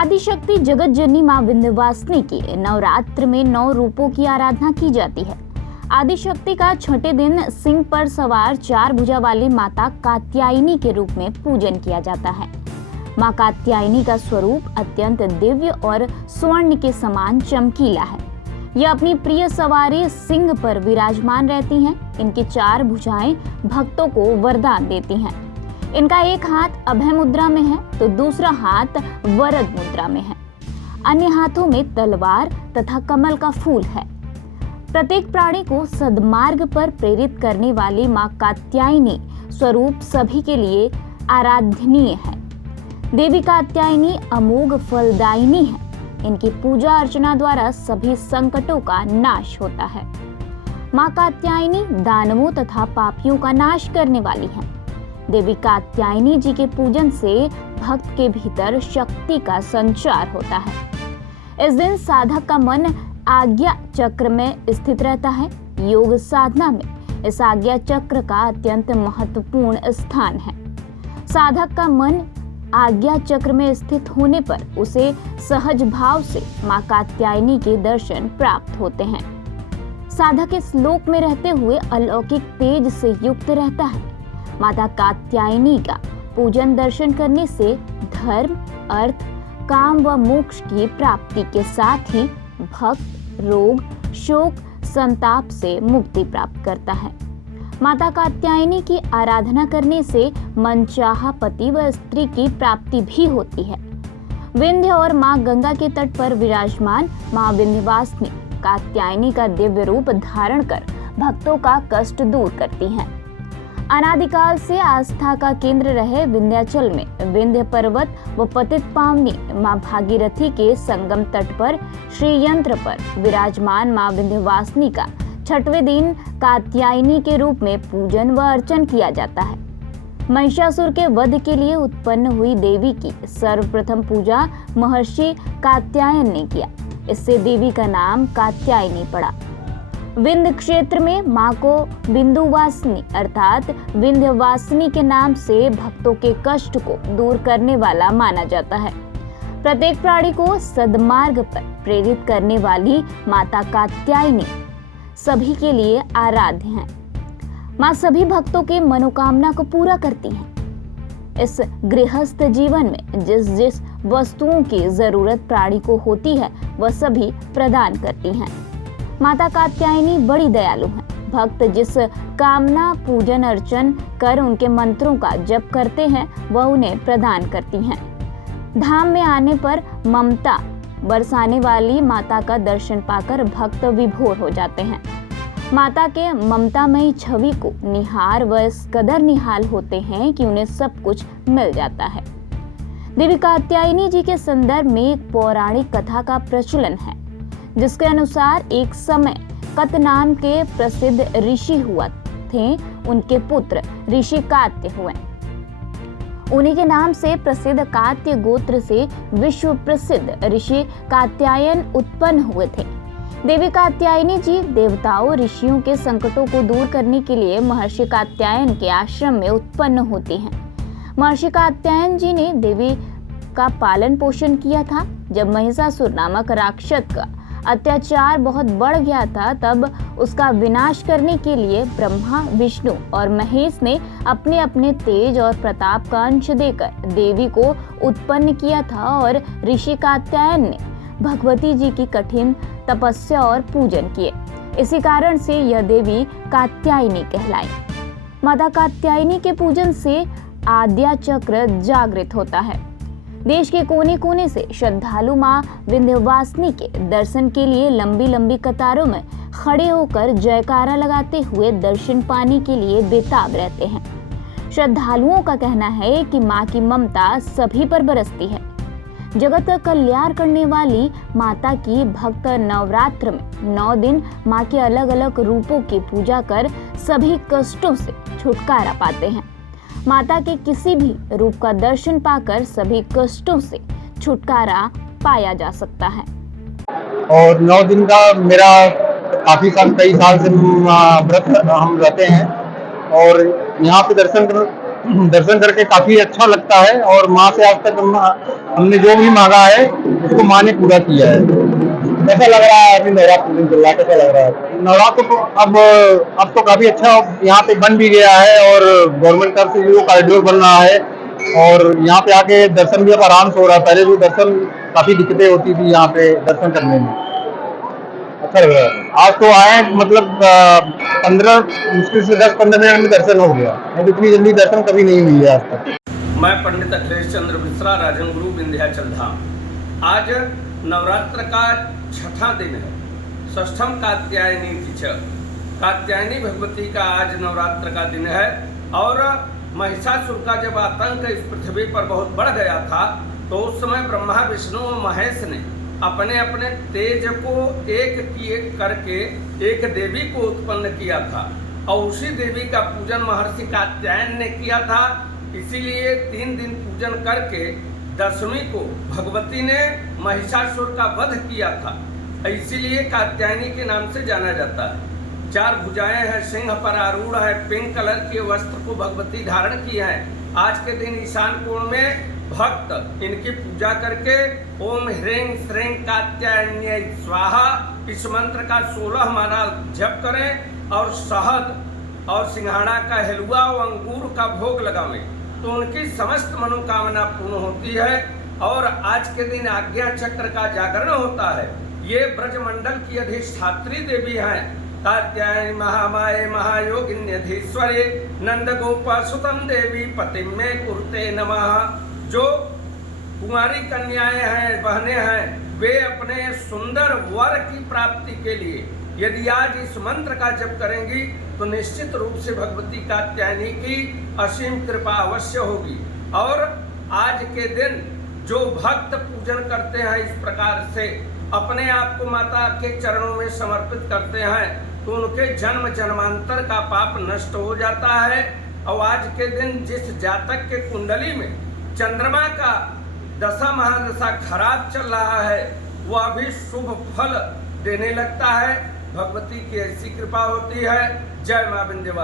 आदिशक्ति जगत जननी मां विंध्यवासिनी की नवरात्र में 9 रूपों की आराधना की जाती है। आदिशक्ति का छठे दिन सिंह पर सवार 4 भुजा वाली माता कात्यायनी के रूप में पूजन किया जाता है। मां कात्यायनी का स्वरूप अत्यंत दिव्य और स्वर्ण के समान चमकीला है। यह अपनी प्रिय सवारी सिंह पर विराजमान रहती हैं। इनकी 4 भुजाएं भक्तों को वरदान देती हैं। इनका एक हाथ अभय मुद्रा में है तो दूसरा हाथ वरद मुद्रा में है। अन्य हाथों में तलवार तथा कमल का फूल है। प्रत्येक प्राणी को सद्मार्ग पर प्रेरित करने वाली मां कात्यायनी स्वरूप सभी के लिए आराधनीय है। देवी कात्यायनी अमोघ फलदायिनी है। इनकी पूजा अर्चना द्वारा सभी संकटों का नाश होता है। मां कात्यायनी दानवों तथा पापियों का नाश करने वाली है। देवी कात्यायनी जी के पूजन से भक्त के भीतर शक्ति का संचार होता है। इस दिन साधक का मन आज्ञा चक्र में स्थित रहता है। योग साधना में इस आज्ञा चक्र का अत्यंत महत्वपूर्ण स्थान है। साधक का मन आज्ञा चक्र में स्थित होने पर उसे सहज भाव से मां कात्यायनी के दर्शन प्राप्त होते हैं। साधक इस लोक में रहते हुए अलौकिक तेज से युक्त रहता है। माता कात्यायनी का पूजन दर्शन करने से धर्म, अर्थ, काम व मोक्ष की प्राप्ति के साथ ही भक्त रोग, शोक, संताप से मुक्ति प्राप्त करता है। माता कात्यायनी की आराधना करने से मनचाहा पति व स्त्री की प्राप्ति भी होती है। विंध्य और मां गंगा के तट पर विराजमान मां विंध्यवासिनी कात्यायनी का दिव्य रूप धारण कर भक्तों का कष्ट दूर करती हैं। अनादिकाल से आस्था का केंद्र रहे विंध्याचल में विंध्य पर्वत व पतित पावनी मां भागीरथी के संगम तट पर श्री यंत्र पर विराजमान मां विंध्यवासिनी का छठवें दिन कात्यायनी के रूप में पूजन व अर्चन किया जाता है। महिषासुर के वध के लिए उत्पन्न हुई देवी की सर्वप्रथम पूजा महर्षि कात्यायन ने किया। इससे देवी का नाम कात्यायनी पड़ा। विंध्य क्षेत्र में मां को बिंदुवासिनी अर्थात विंध्यवासिनी के नाम से भक्तों के कष्ट को दूर करने वाला माना जाता है। प्रत्येक प्राणी को सद्मार्ग पर प्रेरित करने वाली माता कात्यायनी सभी के लिए आराध्य हैं। मां सभी भक्तों के मनोकामना को पूरा करती हैं। इस गृहस्थ जीवन में जिस जिस वस्तुओं की जरूरत प्राणी को होती है वह सभी प्रदान करती हैं। माता कात्यायनी बड़ी दयालु हैं। भक्त जिस कामना पूजन अर्चन कर उनके मंत्रों का जप करते हैं वह उन्हें प्रदान करती हैं। धाम में आने पर ममता बरसाने वाली माता का दर्शन पाकर भक्त विभोर हो जाते हैं। माता के ममतामयी छवि को निहार व इस कदर निहाल होते हैं कि उन्हें सब कुछ मिल जाता है। देवी कात्यायनी जी के संदर्भ में एक पौराणिक कथा का प्रचलन है, जिसके अनुसार एक समय कत नाम के प्रसिद्ध ऋषि हुआ थे। उनके पुत्र ऋषि कात्य हुए। उन्हीं के नाम से प्रसिद्ध कात्य गोत्र से विश्व प्रसिद्ध ऋषि कात्यायन उत्पन्न हुए थे। देवी कात्यायनी जी देवताओं ऋषियों के संकटों को दूर करने के लिए महर्षि कात्यायन के आश्रम में उत्पन्न होती हैं। महर्षि कात्यायन जी ने देवी का पालन पोषण किया था। जब महिषासुर नामक राक्षस का अत्याचार बहुत बढ़ गया था तब उसका विनाश करने के लिए ब्रह्मा, विष्णु और महेश ने अपने अपने तेज और प्रताप का अंश देकर देवी को उत्पन्न किया था और ऋषि कात्यायन ने भगवती जी की कठिन तपस्या और पूजन किए। इसी कारण से यह देवी कात्यायनी कहलाई। माता कात्यायनी के पूजन से आद्या चक्र जागृत होता है। देश के कोने कोने से श्रद्धालु मां विंध्यवासिनी के दर्शन के लिए लंबी लंबी कतारों में खड़े होकर जयकारा लगाते हुए दर्शन पाने के लिए बेताब रहते हैं। श्रद्धालुओं का कहना है कि मां की ममता सभी पर बरसती है। जगत का कल्याण करने वाली माता की भक्त नवरात्र में 9 दिन मां के अलग अलग रूपों की पूजा कर सभी कष्टों से छुटकारा पाते हैं। माता के किसी भी रूप का दर्शन पाकर सभी कष्टों से छुटकारा पाया जा सकता है। और 9 दिन का मेरा काफी कई साल से व्रत हम रहते हैं और यहाँ पे दर्शन दर्शन करके काफी अच्छा लगता है और माँ से आज तक हमने जो भी मांगा है उसको माँ ने पूरा किया है। कैसा लग रहा है अभी नवरात्र दिन चल रहा है, कैसा लग रहा है? नवरात्र तो अब तो काफी अच्छा यहाँ पे बन भी गया है और गवर्नमेंट तरफ से भी वो कॉरिडोर बन रहा है और यहाँ पे आके दर्शन भी अब आराम से हो रहा है। पहले भी दर्शन काफी दिक्कतें होती थी यहाँ पे दर्शन करने में। अच्छा लग रहा है। आज तो आए मतलब 15 मुश्किल से 10-15 मिनट में दर्शन हो गया, नहीं तो इतनी जल्दी दर्शन कभी नहीं हुई है आज तक। मैं पंडित अखिलेश चंद्र मिश्रा, राजन गुरु, विंध्याचल धाम। आज नवरात्र का छठा दिन है, षष्ठम कात्यायनी तिथि। कात्यायनी भगवती का आज नवरात्र का दिन है और महिषासुर का जब आतंक इस पृथ्वी पर बहुत बढ़ गया था तो उस समय ब्रह्मा, विष्णु और महेश ने अपने अपने तेज को एक किए करके एक देवी को उत्पन्न किया था और उसी देवी का पूजन महर्षि कात्यायन ने किया था। इसीलिए 3 दिन पूजन करके दशमी को भगवती ने महिषासुर का वध किया था, इसीलिए कात्यायनी के नाम से जाना जाता है। 4 भुजाएं हैं, सिंह पर आरूढ़ है, पिंक कलर के वस्त्र को भगवती धारण किए हैं। आज के दिन ईशान कोण में भक्त इनकी पूजा करके ओम ह्रीं श्रीं कात्यायन्यै स्वाहा इस मंत्र का 16 माला जप करें और शहद और सिंघाड़ा का हलवा और अंगूर का भोग लगावें तो उनकी समस्त मनोकामना पूर्ण होती है। और आज के दिन आज्ञा चक्र का जागरण होता है। ये ब्रजमंडल की अधिष्ठात्री देवी हैं, कात्यायनी महामाये महायोगिन्यधीश्वरे नंद गोपासुतम देवी पतिम में कुरुते नमः। जो कुमारी कन्याएं हैं, बहनें हैं, वे अपने सुंदर वर की प्राप्ति के लिए यदि आज इस मंत्र का जप करेंगी तो निश्चित रूप से भगवती कात्यायनी की असीम कृपा अवश्य होगी। और आज के दिन जो भक्त पूजन करते हैं इस प्रकार से अपने आप को माता के चरणों में समर्पित करते हैं तो उनके जन्म जन्मांतर का पाप नष्ट हो जाता है। और आज के दिन जिस जातक के कुंडली में चंद्रमा का दशा महादशा खराब चल रहा है वह भी शुभ फल देने लगता है। भगवती की ऐसी कृपा होती है। जय मां विंध्यवासिनी।